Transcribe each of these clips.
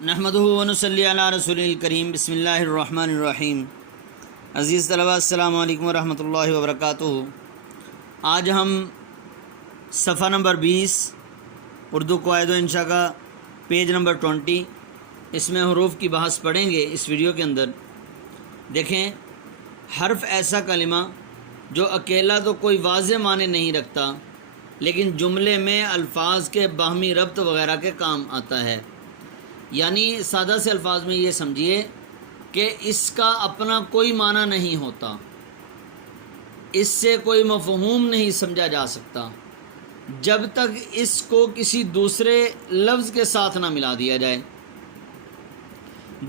نحمدہ ونصلی علی رسول الکریم بسم اللہ الرحمن الرحیم۔ عزیز طلباء السلام علیکم ورحمۃ اللہ وبرکاتہ۔ آج ہم صفحہ نمبر 20 اردو قواعد و انشاء کا پیج نمبر 20 اس میں حروف کی بحث پڑھیں گے۔ اس ویڈیو کے اندر دیکھیں، حرف ایسا کلمہ جو اکیلا تو کوئی واضح معنی نہیں رکھتا لیکن جملے میں الفاظ کے باہمی ربط وغیرہ کے کام آتا ہے۔ یعنی سادہ سے الفاظ میں یہ سمجھیے کہ اس کا اپنا کوئی معنی نہیں ہوتا، اس سے کوئی مفہوم نہیں سمجھا جا سکتا جب تک اس کو کسی دوسرے لفظ کے ساتھ نہ ملا دیا جائے۔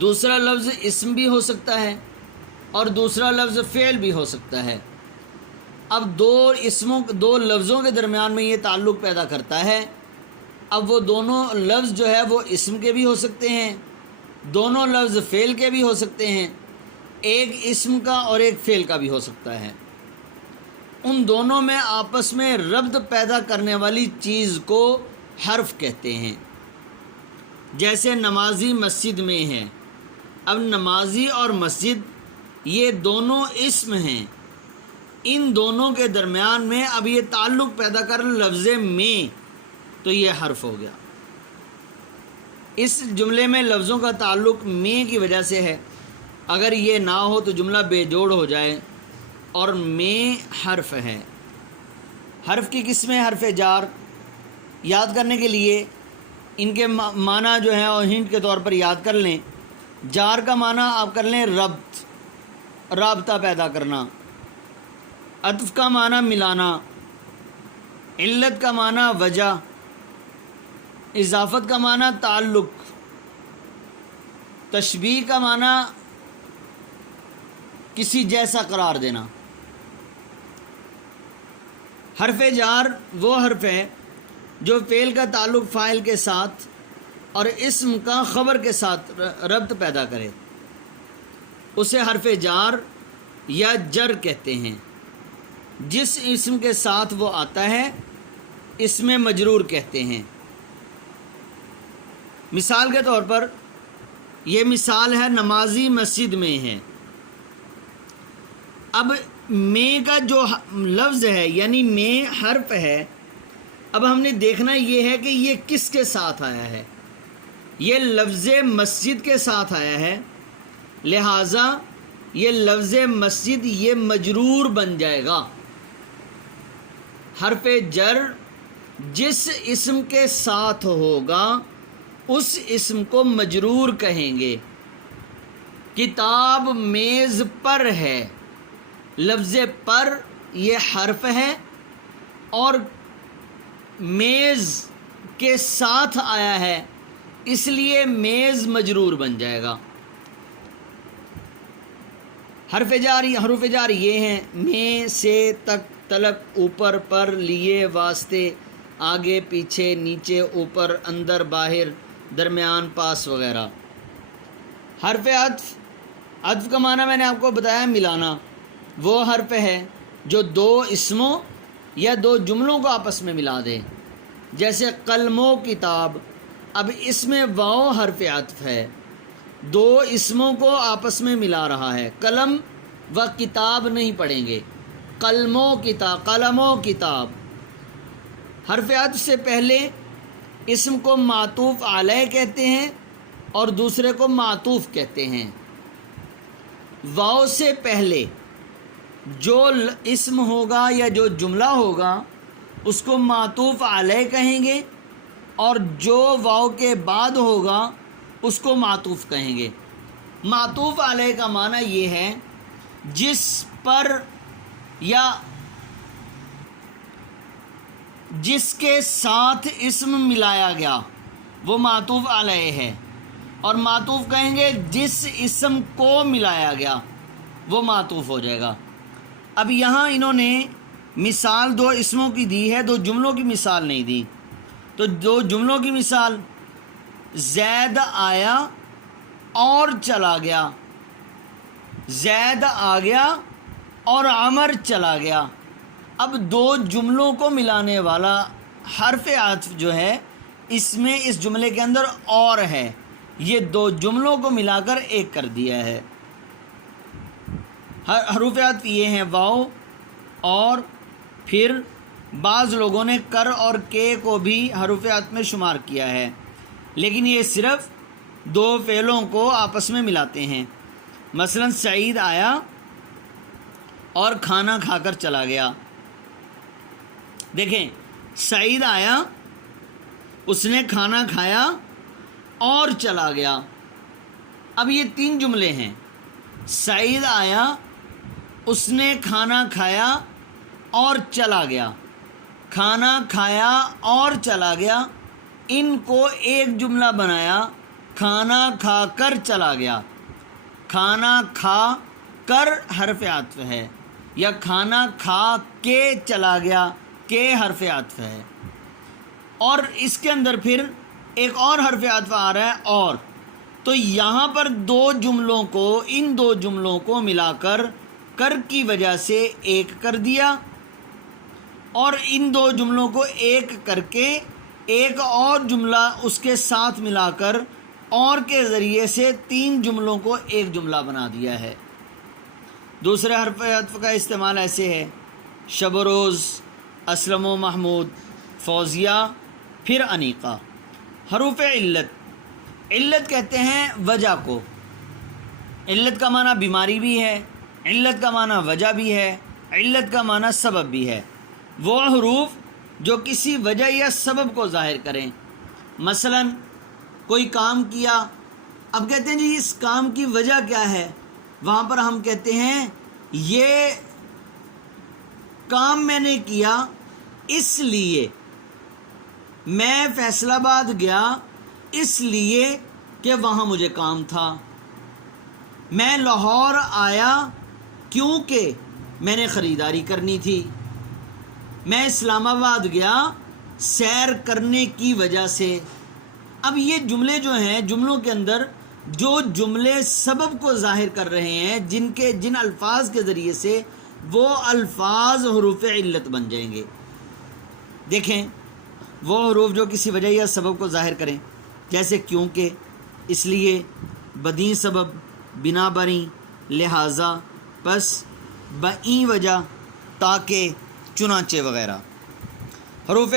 دوسرا لفظ اسم بھی ہو سکتا ہے اور دوسرا لفظ فعل بھی ہو سکتا ہے۔ اب دو لفظوں کے درمیان میں یہ تعلق پیدا کرتا ہے۔ اب وہ دونوں لفظ جو ہے وہ اسم کے بھی ہو سکتے ہیں، دونوں لفظ فعل کے بھی ہو سکتے ہیں، ایک اسم کا اور ایک فعل کا بھی ہو سکتا ہے۔ ان دونوں میں آپس میں ربط پیدا کرنے والی چیز کو حرف کہتے ہیں۔ جیسے نمازی مسجد میں ہے، اب نمازی اور مسجد یہ دونوں اسم ہیں، ان دونوں کے درمیان میں اب یہ تعلق پیدا کر لفظ میں، تو یہ حرف ہو گیا۔ اس جملے میں لفظوں کا تعلق میں کی وجہ سے ہے۔ اگر یہ نہ ہو تو جملہ بے جوڑ ہو جائے، اور میں حرف ہے۔ حرف کی قسمیں حرف جار یاد کرنے کے لیے ان کے معنی جو ہیں اور ہنٹ کے طور پر یاد کر لیں۔ جار کا معنی آپ کر لیں ربط، رابطہ پیدا کرنا۔ عطف کا معنی ملانا، علت کا معنی وجہ، اضافت کا معنی تعلق، تشبیہ کا معنی کسی جیسا قرار دینا۔ حرف جار وہ حرف ہے جو فعل کا تعلق فاعل کے ساتھ اور اسم کا خبر کے ساتھ ربط پیدا کرے، اسے حرف جار یا جر کہتے ہیں۔ جس اسم کے ساتھ وہ آتا ہے اسم مجرور کہتے ہیں۔ مثال کے طور پر یہ مثال ہے نمازی مسجد میں ہے۔ اب میں کا جو لفظ ہے یعنی میں حرف ہے، اب ہم نے دیکھنا یہ ہے کہ یہ کس کے ساتھ آیا ہے۔ یہ لفظ مسجد کے ساتھ آیا ہے، لہٰذا یہ لفظ مسجد یہ مجرور بن جائے گا۔ حرف جر جس اسم کے ساتھ ہوگا اس اسم کو مجرور کہیں گے۔ کتاب میز پر ہے، لفظ پر یہ حرف ہے اور میز کے ساتھ آیا ہے، اس لیے میز مجرور بن جائے گا۔ حرف جار یہ ہیں میں، سے، تک، تلک، اوپر، پر، لیے، واسطے، آگے، پیچھے، نیچے، اوپر، اندر، باہر، درمیان، پاس وغیرہ۔ حرف عطف کا معنی میں نے آپ کو بتایا ملانا۔ وہ حرف ہے جو دو اسموں یا دو جملوں کو آپس میں ملا دے، جیسے قلم و کتاب۔ اب اس میں واو حرف عطف ہے، دو اسموں کو آپس میں ملا رہا ہے۔ قلم و کتاب نہیں پڑھیں گے، قلم و کتاب، قلم و کتاب۔ حرف عطف سے پہلے اسم کو معطوف علیہ کہتے ہیں اور دوسرے کو معطوف کہتے ہیں۔ واو سے پہلے جو اسم ہوگا یا جو جملہ ہوگا اس کو معطوف علیہ کہیں گے، اور جو واو کے بعد ہوگا اس کو معطوف کہیں گے۔ معطوف علیہ کا معنی یہ ہے جس پر یا جس کے ساتھ اسم ملایا گیا وہ معطوف علیہ ہے، اور معطوف کہیں گے جس اسم کو ملایا گیا وہ معطوف ہو جائے گا۔ اب یہاں انہوں نے مثال دو اسموں کی دی ہے، دو جملوں کی مثال نہیں دی۔ تو دو جملوں کی مثال، زید آیا اور چلا گیا، زید آ گیا اور عمر چلا گیا۔ اب دو جملوں کو ملانے والا حرف عطف جو ہے اس میں اس جملے کے اندر اور ہے، یہ دو جملوں کو ملا کر ایک کر دیا ہے۔ حروف عطف یہ ہیں واو، اور پھر بعض لوگوں نے کر اور کے کو بھی حروف عطف میں شمار کیا ہے، لیکن یہ صرف دو فعلوں کو آپس میں ملاتے ہیں۔ مثلا سعید آیا اور کھانا کھا کر چلا گیا۔ دیکھیں، سعید آیا، اس نے کھانا کھایا اور چلا گیا۔ اب یہ تین جملے ہیں، سعید آیا، اس نے کھانا کھایا اور چلا گیا، کھانا کھایا اور چلا گیا، ان کو ایک جملہ بنایا، کھانا کھا کر چلا گیا۔ کھانا کھا کر حرف عطف ہے، یا کھانا کھا کے چلا گیا کے حرف عطف ہے، اور اس کے اندر پھر ایک اور حرف عطف آ رہا ہے اور، تو یہاں پر ان دو جملوں کو ملا کر کی وجہ سے ایک کر دیا، اور ان دو جملوں کو ایک کر کے ایک اور جملہ اس کے ساتھ ملا کر اور کے ذریعے سے تین جملوں کو ایک جملہ بنا دیا ہے۔ دوسرے حرف عطف کا استعمال ایسے ہے، شب و روز، اسلم و محمود، فوزیہ، پھر انیقہ۔ حروف علت کہتے ہیں وجہ کو۔ علت کا معنی بیماری بھی ہے، علت کا معنی وجہ بھی ہے، علت کا معنی سبب بھی ہے۔ وہ حروف جو کسی وجہ یا سبب کو ظاہر کریں۔ مثلا کوئی کام کیا، اب کہتے ہیں جی اس کام کی وجہ کیا ہے، وہاں پر ہم کہتے ہیں یہ کام میں نے کیا اس لیے، میں فیصل آباد گیا اس لیے کہ وہاں مجھے کام تھا، میں لاہور آیا کیونکہ میں نے خریداری کرنی تھی، میں اسلام آباد گیا سیر کرنے کی وجہ سے۔ اب یہ جملے جو ہیں، جملوں کے اندر جو جملے سبب کو ظاہر کر رہے ہیں، جن الفاظ کے ذریعے سے وہ الفاظ حروف علت بن جائیں گے۔ دیکھیں، وہ حروف جو کسی وجہ یا سبب کو ظاہر کریں، جیسے کیونکہ، اس لیے، بدیں سبب، بنا بریں، لہٰذا، پس، بئیں وجہ، تاکہ، چنانچہ وغیرہ۔ حروف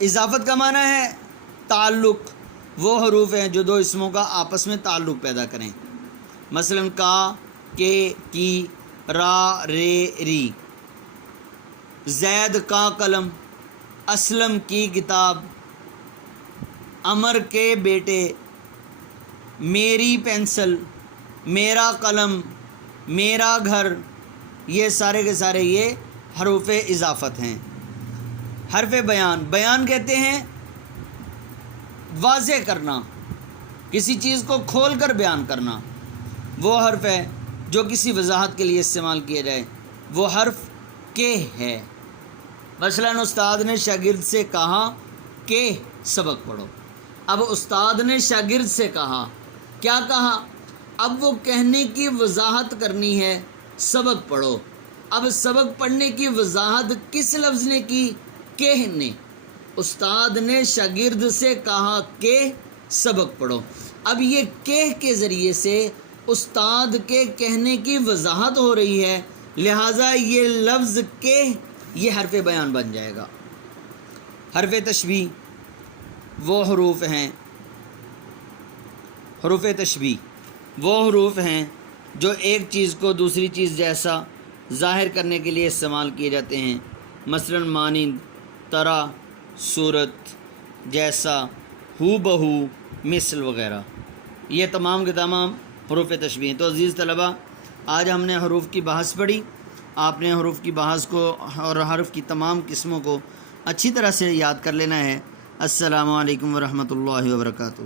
اضافت کا معنی ہے تعلق۔ وہ حروف ہیں جو دو اسموں کا آپس میں تعلق پیدا کریں۔ مثلا کا، کے، کی، را، رے، ری۔ زید کا قلم، اسلم کی کتاب، عمر کے بیٹے، میری پینسل، میرا قلم، میرا گھر، یہ سارے کے سارے یہ حروف اضافت ہیں۔ حرف بیان کہتے ہیں واضح کرنا، کسی چیز کو کھول کر بیان کرنا۔ وہ حرف ہے جو کسی وضاحت کے لیے استعمال کیا جائے، وہ حرف کے ہے۔ مثلا استاد نے شاگرد سے کہا کہ سبق پڑھو۔ اب استاد نے شاگرد سے کہا، کیا کہا؟ اب وہ کہنے کی وضاحت کرنی ہے، سبق پڑھو۔ اب سبق پڑھنے کی وضاحت کس لفظ نے کی؟ کہ نے۔ استاد نے شاگرد سے کہا کہ سبق پڑھو۔ اب یہ کہ کے ذریعے سے استاد کے کہنے کی وضاحت ہو رہی ہے، لہٰذا یہ لفظ کہ یہ حرف بیان بن جائے گا۔ حرف تشبیہ وہ حروف ہیں، حروف تشبیہ وہ حروف ہیں جو ایک چیز کو دوسری چیز جیسا ظاہر کرنے کے لیے استعمال کیے جاتے ہیں۔ مثلا مانند، طرح، صورت، جیسا، ہو بہو، مثل وغیرہ، یہ تمام کے تمام حروف تشبیہ ہیں۔ تو عزیز طلبہ، آج ہم نے حروف کی بحث پڑھی۔ آپ نے حروف کی بحث کو اور حرف کی تمام قسموں کو اچھی طرح سے یاد کر لینا ہے۔ السلام علیکم ورحمۃ اللہ وبرکاتہ۔